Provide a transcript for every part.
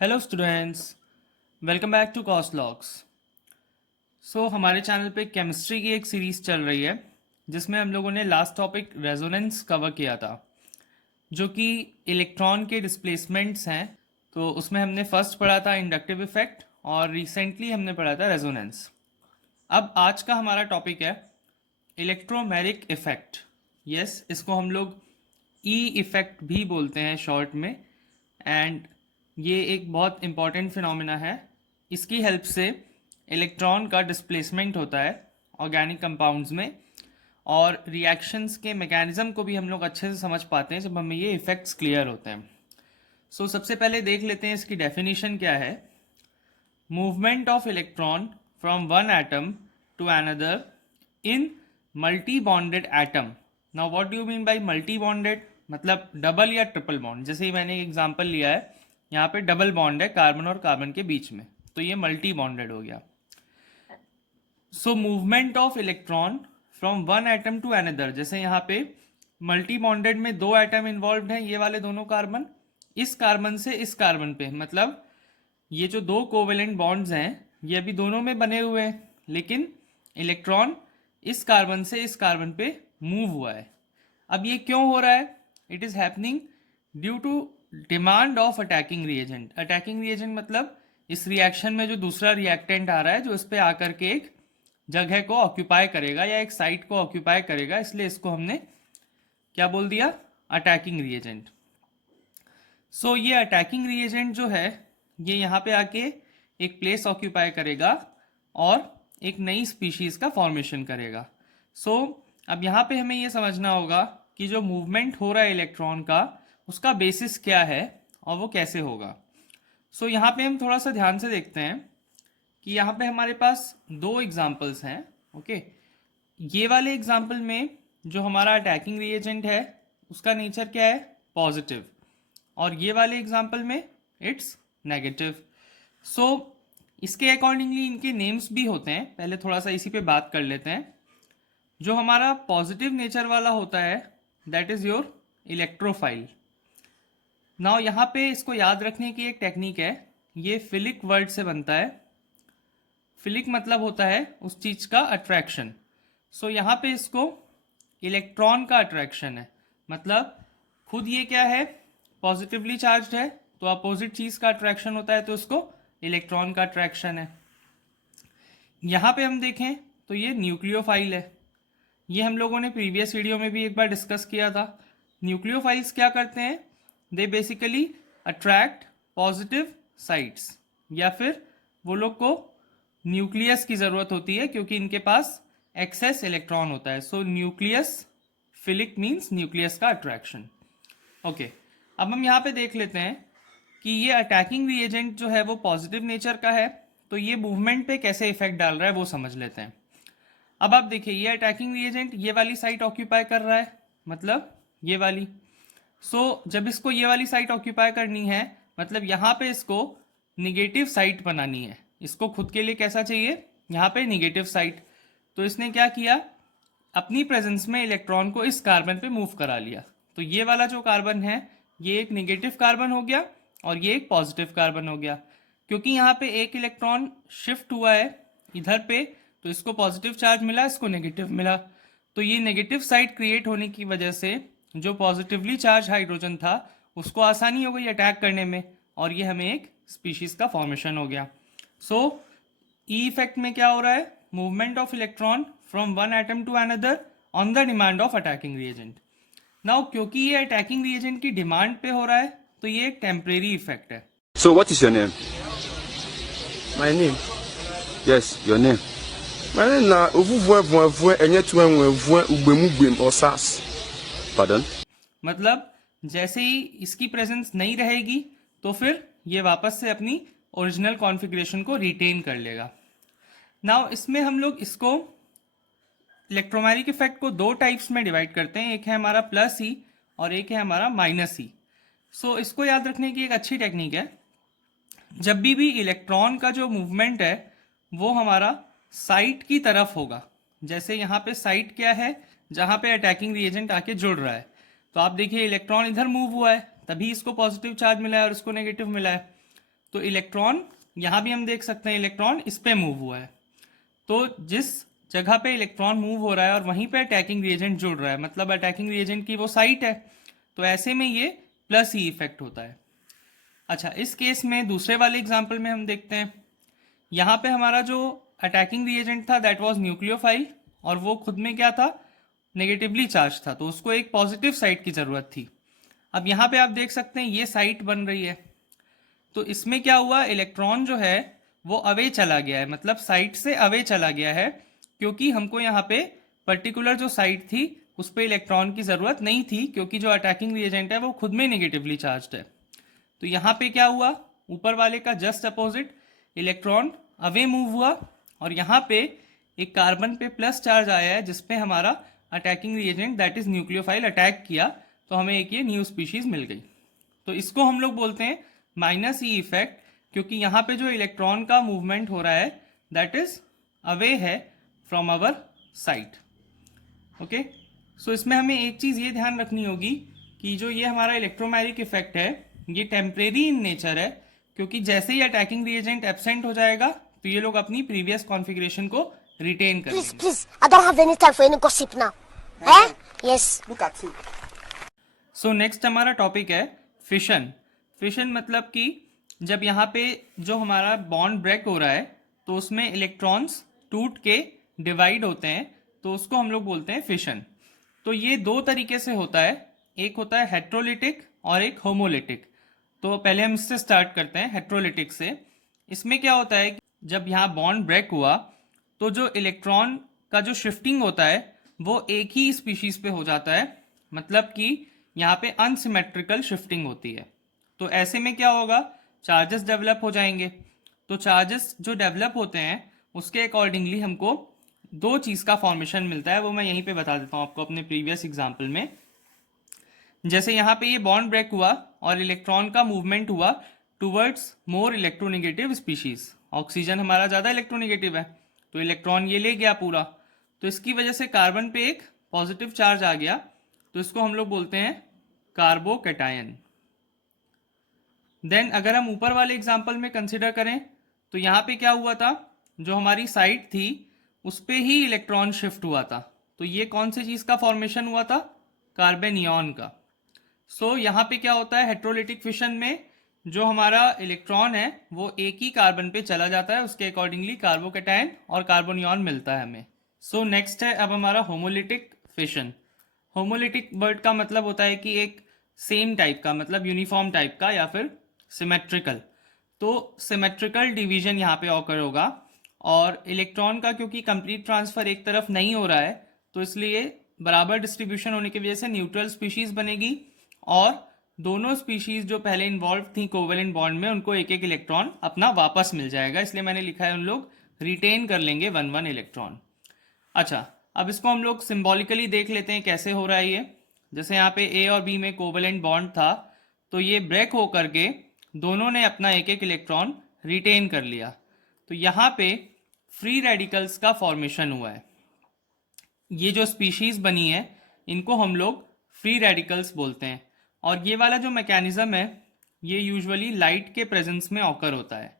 Hello students, welcome back to कॉस लॉग्स। हमारे चैनल पे केमिस्ट्री की एक सीरीज़ चल रही है जिसमें हम लोगों ने लास्ट टॉपिक रेजोनेंस कवर किया था, जो कि इलेक्ट्रॉन के डिस्प्लेसमेंट्स हैं। तो उसमें हमने फर्स्ट पढ़ा था इंडक्टिव इफेक्ट और रिसेंटली हमने पढ़ा था रेजोनेंस। अब आज का हमारा टॉपिक है इलेक्ट्रोमैरिक इफेक्ट। यस, इसको हम लोग ई इफेक्ट भी बोलते हैं शॉर्ट में। एंड ये एक बहुत इम्पॉर्टेंट फिनोमिना है। इसकी हेल्प से इलेक्ट्रॉन का डिस्प्लेसमेंट होता है ऑर्गेनिक कंपाउंड्स में, और रिएक्शंस के मैकेनिज्म को भी हम लोग अच्छे से समझ पाते हैं जब हमें ये इफेक्ट्स क्लियर होते हैं। सबसे पहले देख लेते हैं इसकी डेफिनेशन क्या है। Movement of electron from one atom to another in multi bonded atom. Now what do you mean by multi bonded? मतलब डबल या ट्रिपल बॉन्ड। जैसे ही मैंने एक एग्जांपल लिया है, यहाँ पे डबल बॉन्ड है कार्बन और कार्बन के बीच में, तो ये मल्टी बॉन्डेड हो गया। Movement of electron from one atom to another, जैसे यहाँ पे मल्टी बॉन्डेड में दो एटम इन्वॉल्व हैं, ये वाले दोनों कार्बन, इस कार्बन से इस कार्बन पे, मतलब ये जो दो कोवेलेंट बॉन्ड्स हैं ये अभी दोनों में बने हुए हैं, लेकिन इलेक्ट्रॉन इस कार्बन से इस कार्बन पे मूव हुआ है। अब ये क्यों हो रहा है? It is happening due to demand of attacking reagent. Attacking reagent मतलब इस रिएक्शन में जो दूसरा रिएक्टेंट आ रहा है जो इस पे आकर के एक जगह को ऑक्यूपाई करेगा या एक साइट को ऑक्यूपाई करेगा, इसलिए इसको हमने क्या बोल दिया? Attacking reagent. ये अटैकिंग रिएजेंट जो है ये यहाँ पे आके एक प्लेस ऑक्यूपाई करेगा और एक नई स्पीशीज का फॉर्मेशन करेगा। अब यहाँ पे हमें ये समझना होगा कि जो मूवमेंट हो रहा है इलेक्ट्रॉन का, उसका बेसिस क्या है और वो कैसे होगा। यहाँ पे हम थोड़ा सा ध्यान से देखते हैं कि यहाँ पे हमारे पास दो एग्जाम्पल्स हैं। ओके, ये वाले एग्जाम्पल में जो हमारा अटैकिंग रिएजेंट है उसका नेचर क्या है? पॉजिटिव। और ये वाले एग्जाम्पल में इट्स नेगेटिव। इसके अकॉर्डिंगली इनके नेम्स भी होते हैं। पहले थोड़ा सा इसी पे बात कर लेते हैं। जो हमारा पॉजिटिव नेचर वाला होता है that is your electrophile. Now यहाँ पे इसको याद रखने की एक टेक्निक है, ये फिलिक वर्ड से बनता है। फिलिक मतलब होता है उस चीज का अट्रैक्शन। यहाँ पे इसको इलेक्ट्रॉन का अट्रैक्शन है, मतलब खुद ये क्या है? पॉजिटिवली चार्ज है, तो अपोजिट चीज का अट्रैक्शन होता है, तो उसको इलेक्ट्रॉन का अट्रैक्शन है। यहाँ पे हम देखें तो ये न्यूक्लियोफाइल है। ये हम लोगों ने प्रीवियस वीडियो में भी एक बार डिस्कस किया था। न्यूक्लियोफाइल्स क्या करते हैं? They basically attract positive sites, या फिर वो लोग को न्यूक्लियस की ज़रूरत होती है क्योंकि इनके पास एक्सेस इलेक्ट्रॉन होता है। न्यूक्लियस, फिलिक मीन्स न्यूक्लियस का अट्रैक्शन। ओके, अब हम यहाँ पे देख लेते हैं कि ये अटैकिंग रिएजेंट जो है वो पॉजिटिव नेचर का है, तो ये मूवमेंट पे कैसे इफेक्ट डाल रहा है वो समझ लेते हैं। अब आप देखिए, ये अटैकिंग रिएजेंट ये वाली साइट ऑक्यूपाई कर रहा है, मतलब ये वाली। जब इसको ये वाली साइट ऑक्यूपाई करनी है, मतलब यहाँ पे इसको निगेटिव साइट बनानी है। इसको खुद के लिए कैसा चाहिए? यहाँ पे निगेटिव साइट। तो इसने क्या किया? अपनी प्रेजेंस में इलेक्ट्रॉन को इस कार्बन पे मूव करा लिया। तो ये वाला जो कार्बन है ये एक निगेटिव कार्बन हो गया और ये एक पॉजिटिव कार्बन हो गया। क्योंकि यहाँ पे एक इलेक्ट्रॉन शिफ्ट हुआ है इधर पे, तो इसको पॉजिटिव चार्ज मिला, इसको नेगेटिव मिला। तो ये नेगेटिव साइड क्रिएट होने की वजह से जो पॉजिटिवली चार्ज हाइड्रोजन था उसको आसानी हो गई अटैक करने में, और ये हमें एक स्पीशीज का फॉर्मेशन हो गया। ई इफेक्ट में क्या हो रहा है? Movement of electron from one atom to another on the demand of attacking reagent. Now क्योंकि ये अटैकिंग रिएजेंट की डिमांड पे हो रहा है, तो ये एक टेम्परेरी इफेक्ट है। So what is your name? My name. Yes, your name. My name na Ovuvwe enye tuenwe ugbemugem or SAS. Pardon? मतलब जैसे ही इसकी प्रेजेंस नहीं रहेगी तो फिर ये वापस से अपनी ओरिजिनल कॉन्फ़िगरेशन को रिटेन कर लेगा। नाउ इसमें हम लोग इसको इलेक्ट्रोमैग्नेटिक इफेक्ट को दो टाइप्स में डिवाइड करते हैं, एक है हमारा प्लस ई और एक है हमारा माइनस ई। इसको याद रखने की एक अच्छी टेक्निक है, जब भी इलेक्ट्रॉन का जो मूवमेंट है वो हमारा साइट की तरफ होगा। जैसे यहाँ पे साइट क्या है? जहाँ पे अटैकिंग रिएजेंट आके जुड़ रहा है। तो आप देखिए इलेक्ट्रॉन इधर मूव हुआ है, तभी इसको पॉजिटिव चार्ज मिला है और इसको नेगेटिव मिला है। तो इलेक्ट्रॉन यहाँ भी हम देख सकते हैं इलेक्ट्रॉन इस पे मूव हुआ है। तो जिस जगह पे इलेक्ट्रॉन मूव हो रहा है और वहीं पे अटैकिंग रिएजेंट जुड़ रहा है, मतलब अटैकिंग रिएजेंट की वो साइट है, तो ऐसे में ये प्लस ई इफेक्ट होता है। अच्छा, इस केस में दूसरे वाले एग्जाम्पल में हम देखते हैं, यहाँ पे हमारा जो अटैकिंग रिएजेंट था दैट वाज न्यूक्लियोफाइल, और वो खुद में क्या था, नेगेटिवली चार्ज था, तो उसको एक पॉजिटिव साइट की ज़रूरत थी। अब यहाँ पे आप देख सकते हैं ये साइट बन रही है, तो इसमें क्या हुआ, इलेक्ट्रॉन जो है वो अवे चला गया है, मतलब साइट से अवे चला गया है, क्योंकि हमको यहाँ पे पर्टिकुलर जो साइट थी उस पर इलेक्ट्रॉन की ज़रूरत नहीं थी, क्योंकि जो अटैकिंग रिएजेंट है वो खुद में नेगेटिवली चार्ज है। तो यहाँ पे क्या हुआ, ऊपर वाले का just opposite, electron away move हुआ, और यहाँ पे एक कार्बन पे प्लस चार्ज आया है जिसपे हमारा attacking reagent that is nucleophile attack किया, तो हमें एक ये न्यू स्पीशीज मिल गई। तो इसको हम लोग बोलते हैं माइनस ई इफेक्ट, क्योंकि यहाँ पे जो इलेक्ट्रॉन का मूवमेंट हो रहा है दैट इज अवे है फ्रॉम आवर साइट। ओके, सो इसमें हमें एक चीज़ ये ध्यान रखनी होगी कि जो ये हमारा इलेक्ट्रोमैग्नेटिक इफेक्ट है ये टेम्परेरी इन नेचर है, क्योंकि जैसे ही अटैकिंग रिएजेंट एब्सेंट हो जाएगा तो ये लोग अपनी प्रीवियस कॉन्फ़िगरेशन को रिटेन करेंगे। Please, please, I don't have any time for any gossip now. Eh? Yes. Look at it. So next हमारा टॉपिक है फिशन। फिशन मतलब कि जब यहाँ पे जो हमारा बॉन्ड ब्रेक हो रहा है तो उसमें इलेक्ट्रॉन्स टूट के डिवाइड होते हैं, तो उसको हम लोग बोलते हैं फिशन। तो ये दो तरीके से होता है, एक होता है हेट्रोलिटिक और एक होमोलिटिक। तो पहले हम इससे स्टार्ट करते हैं हेट्रोलिटिक से। इसमें क्या होता है कि जब यहाँ बॉन्ड ब्रेक हुआ तो जो इलेक्ट्रॉन का जो शिफ्टिंग होता है वो एक ही स्पीशीज पे हो जाता है, मतलब कि यहाँ पे अनसिमेट्रिकल शिफ्टिंग होती है। तो ऐसे में क्या होगा, चार्जेस डेवलप हो जाएंगे। तो चार्जेस जो डेवलप होते हैं उसके अकॉर्डिंगली हमको दो चीज़ का फॉर्मेशन मिलता है, वो मैं यहीं पे बता देता हूँ आपको अपने प्रीवियस एग्जाम्पल में। जैसे यहाँ पे ये बॉन्ड ब्रेक हुआ और इलेक्ट्रॉन का मूवमेंट हुआ towards more electronegative species. Oxygen हमारा ज़्यादा इलेक्ट्रोनेगेटिव है, तो इलेक्ट्रॉन ये ले गया पूरा, तो इसकी वजह से कार्बन पे एक पॉजिटिव चार्ज आ गया, तो इसको हम लोग बोलते हैं कार्बोकैटायन। देन अगर हम ऊपर वाले एग्जाम्पल में कंसिडर करें तो यहाँ पे क्या हुआ था, जो हमारी साइट थी उस पे ही इलेक्ट्रॉन शिफ्ट हुआ था, तो ये कौन सी चीज़ का फॉर्मेशन हुआ था, कार्बेनियन का। सो यहाँ पे क्या होता है, हेट्रोलिटिक फिशन में जो हमारा इलेक्ट्रॉन है वो एक ही कार्बन पे चला जाता है, उसके अकॉर्डिंगली कार्बोकैटायन और कार्बोनियन मिलता है हमें। सो नेक्स्ट है अब हमारा होमोलिटिक फिशन। होमोलिटिक वर्ड का मतलब होता है कि एक सेम टाइप का, मतलब यूनिफॉर्म टाइप का, या फिर सिमेट्रिकल। तो सिमेट्रिकल डिवीजन यहाँ पे ऑकर होगा, और इलेक्ट्रॉन का क्योंकि कंप्लीट ट्रांसफर एक तरफ नहीं हो रहा है तो इसलिए बराबर डिस्ट्रीब्यूशन होने की वजह से न्यूट्रल स्पीशीज बनेगी, और दोनों स्पीशीज जो पहले इन्वॉल्व थी कोवेलेंट बॉन्ड में उनको एक एक इलेक्ट्रॉन अपना वापस मिल जाएगा, इसलिए मैंने लिखा है उन लोग रिटेन कर लेंगे 1-1 इलेक्ट्रॉन। अच्छा, अब इसको हम लोग सिंबॉलिकली देख लेते हैं कैसे हो रहा है ये। जैसे यहाँ पे ए और बी में कोवेलेंट बॉन्ड था, तो ये ब्रेक हो करके दोनों ने अपना एक एक इलेक्ट्रॉन रिटेन कर लिया, तो यहाँ पे फ्री रेडिकल्स का फॉर्मेशन हुआ है। ये जो स्पीशीज बनी है इनको हम लोग फ्री रेडिकल्स बोलते हैं, और ये वाला जो मैकेनिज्म है ये यूजुअली लाइट के प्रेजेंस में ऑकर होता है।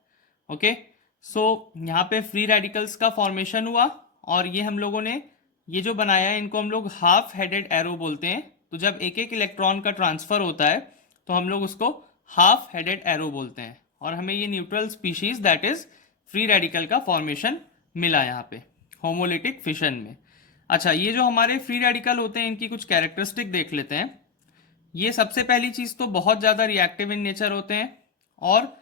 ओके, सो यहाँ पे फ्री रेडिकल्स का फॉर्मेशन हुआ, और ये हम लोगों ने ये जो बनाया है इनको हम लोग हाफ हेडेड एरो बोलते हैं। तो जब एक एक इलेक्ट्रॉन का ट्रांसफर होता है तो हम लोग उसको हाफ हेडेड एरो बोलते हैं, और हमें ये neutral species that is free radical का फॉर्मेशन मिला यहाँ पे होमोलिटिक फिशन में। अच्छा, ये जो हमारे फ्री रेडिकल होते हैं इनकी कुछ कैरेक्टरिस्टिक देख लेते हैं। ये सबसे पहली चीज़ तो बहुत ज़्यादा रिएक्टिव इन नेचर होते हैं और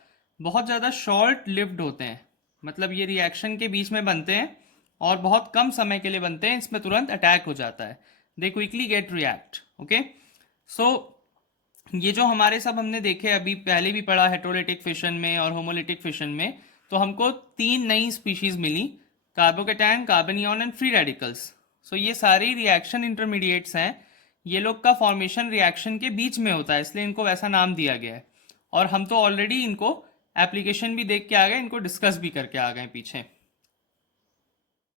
बहुत ज़्यादा शॉर्ट लिव्ड होते हैं, मतलब ये रिएक्शन के बीच में बनते हैं और बहुत कम समय के लिए बनते हैं, इसमें तुरंत अटैक हो जाता है, they quickly get react. Okay, so ये जो हमारे सब हमने देखे अभी पहले भी पढ़ा हेट्रोलिटिक फिशन में और होमोलिटिक फिशन में, तो हमको 3 नई स्पीशीज मिली, carbocation, carbanion and free radicals. So ये सारी रिएक्शन इंटरमीडिएट्स हैं, ये लोग का फॉर्मेशन रिएक्शन के बीच में होता है, इसलिए इनको वैसा नाम दिया गया है, और हम तो ऑलरेडी इनको एप्लीकेशन भी देख के आ गए, इनको डिस्कस भी करके आ गए पीछे।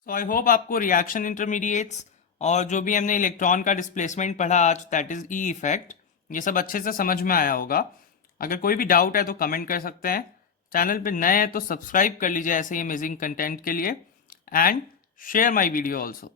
सो आई होप आपको रिएक्शन इंटरमीडिएट्स और जो भी हमने इलेक्ट्रॉन का डिस्प्लेसमेंट पढ़ा आज दैट इज ई इफेक्ट, ये सब अच्छे से समझ में आया होगा। अगर कोई भी डाउट है तो कमेंट कर सकते हैं। चैनल पे नए हैं तो सब्सक्राइब कर लीजिए ऐसे ही अमेजिंग कंटेंट के लिए, and share my video also.